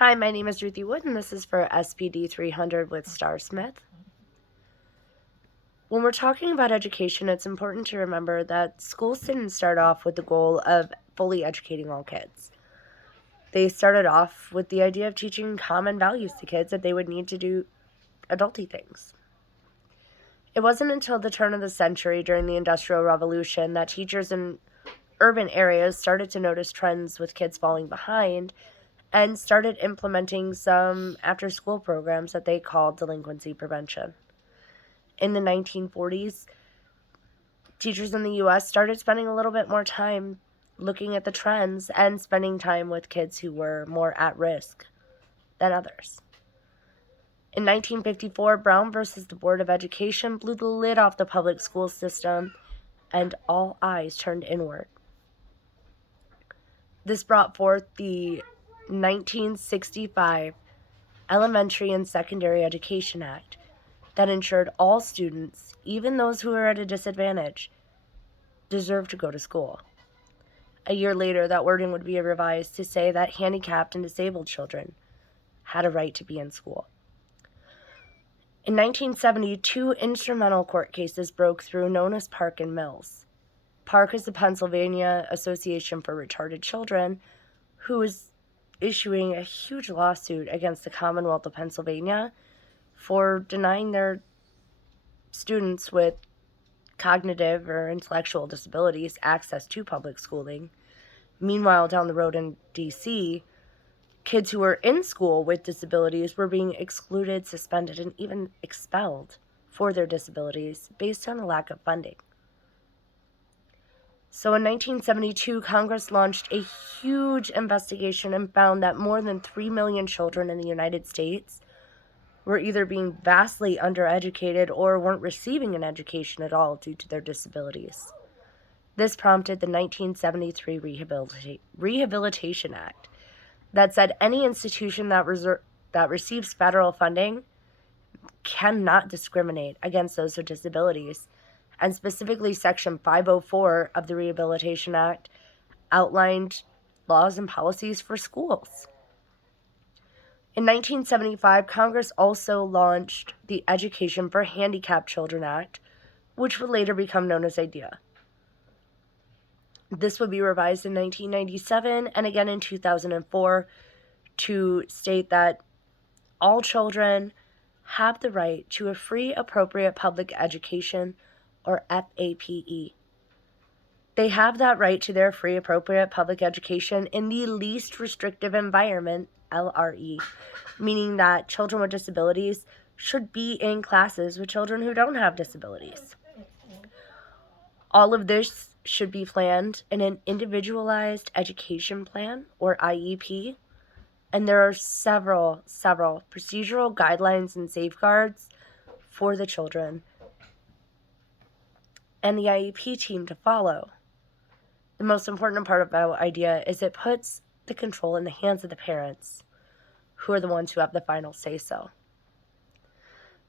Hi, my name is Ruthie Wood, and this is for SPD 300 with Star Smith. When we're talking about education, it's important to remember that schools didn't start off with the goal of fully educating all kids. They started off with the idea of teaching common values to kids that they would need to do adulty things. It wasn't until the turn of the century during the Industrial Revolution that teachers in urban areas started to notice trends with kids falling behind and started implementing some after-school programs that they called delinquency prevention. In the 1940s, teachers in the US started spending a little bit more time looking at the trends and spending time with kids who were more at risk than others. In 1954, Brown versus the Board of Education blew the lid off the public school system, and all eyes turned inward. This brought forth the 1965 Elementary and Secondary Education Act that ensured all students, even those who were at a disadvantage, deserved to go to school. A year later, that wording would be revised to say that handicapped and disabled children had a right to be in school. In 1970, two instrumental court cases broke through known as Park and Mills. Park is the Pennsylvania Association for Retarded Children, who was issuing a huge lawsuit against the Commonwealth of Pennsylvania for denying their students with cognitive or intellectual disabilities access to public schooling. Meanwhile, down the road in D.C., kids who were in school with disabilities were being excluded, suspended, and even expelled for their disabilities based on a lack of funding. So in 1972, Congress launched a huge investigation and found that more than 3 million children in the United States were either being vastly undereducated or weren't receiving an education at all due to their disabilities. This prompted the 1973 Rehabilitation Act that said any institution that receives federal funding cannot discriminate against those with disabilities, and specifically Section 504 of the Rehabilitation Act outlined laws and policies for schools. In 1975, Congress also launched the Education for Handicapped Children Act, which would later become known as IDEA. This would be revised in 1997 and again in 2004 to state that all children have the right to a free, appropriate public education, or FAPE. They have that right to their free, appropriate public education in the least restrictive environment, LRE, meaning that children with disabilities should be in classes with children who don't have disabilities. All of this should be planned in an individualized education plan, or IEP, and there are several procedural guidelines and safeguards for the children and the IEP team to follow. The most important part about IDEA is it puts the control in the hands of the parents, who are the ones who have the final say-so.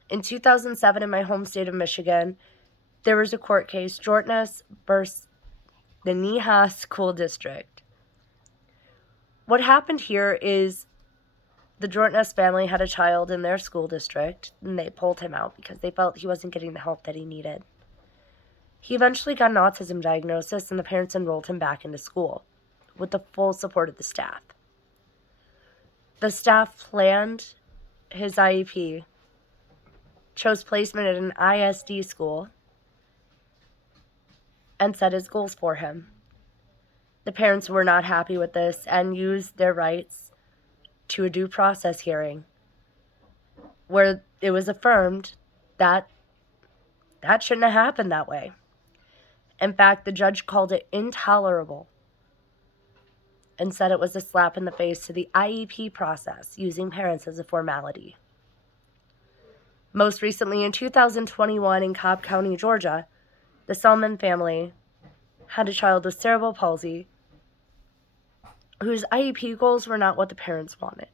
In 2007, in my home state of Michigan, there was a court case, Jortness versus the Neha School District. What happened here is the Jortness family had a child in their school district, and they pulled him out because they felt he wasn't getting the help that he needed. He eventually got an autism diagnosis, and the parents enrolled him back into school with the full support of the staff. The staff planned his IEP, chose placement at an ISD school, and set his goals for him. The parents were not happy with this and used their rights to a due process hearing where it was affirmed that that shouldn't have happened that way. In fact, the judge called it intolerable and said it was a slap in the face to the IEP process, using parents as a formality. Most recently, in 2021 in Cobb County, Georgia, the Selman family had a child with cerebral palsy whose IEP goals were not what the parents wanted.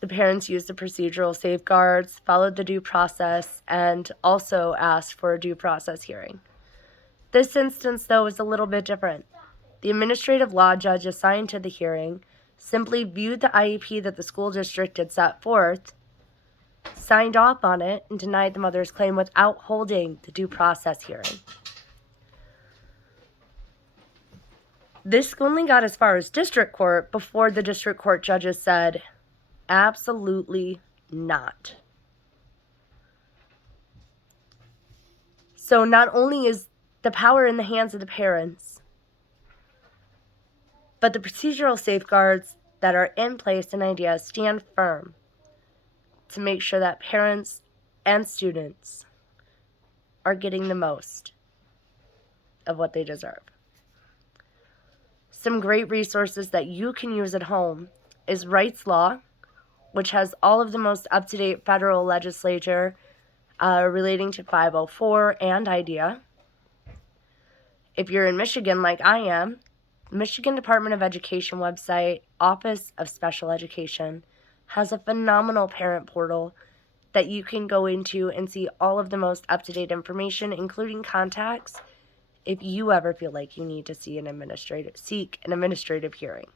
The parents used the procedural safeguards, followed the due process, and also asked for a due process hearing. This instance, though, is a little bit different. The administrative law judge assigned to the hearing simply viewed the IEP that the school district had set forth, signed off on it, and denied the mother's claim without holding the due process hearing. This only got as far as district court before the district court judges said, absolutely not. So not only is the power in the hands of the parents, but the procedural safeguards that are in place in IDEA stand firm to make sure that parents and students are getting the most of what they deserve. Some great resources that you can use at home is Rights Law, which has all of the most up-to-date federal legislature relating to 504 and IDEA. If you're in Michigan like I am, Michigan Department of Education website, Office of Special Education, has a phenomenal parent portal that you can go into and see all of the most up-to-date information, including contacts, if you ever feel like you need to seek an administrative hearing.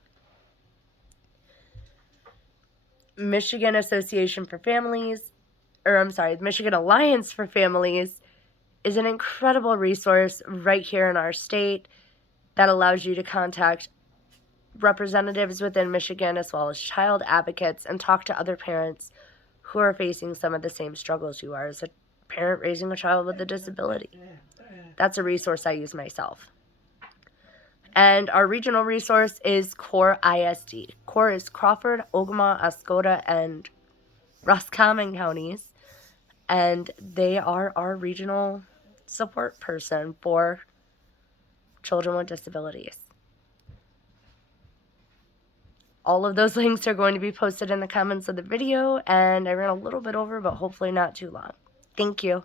Michigan Alliance for Families is an incredible resource right here in our state that allows you to contact representatives within Michigan as well as child advocates and talk to other parents who are facing some of the same struggles you are as a parent raising a child with a disability. That's a resource I use myself. And our regional resource is CORE ISD. CORE is Crawford, Ogama, Oscoda, and Roscommon counties. And they are our regional support person for children with disabilities. All of those links are going to be posted in the comments of the video, and I ran a little bit over, but hopefully not too long. Thank you.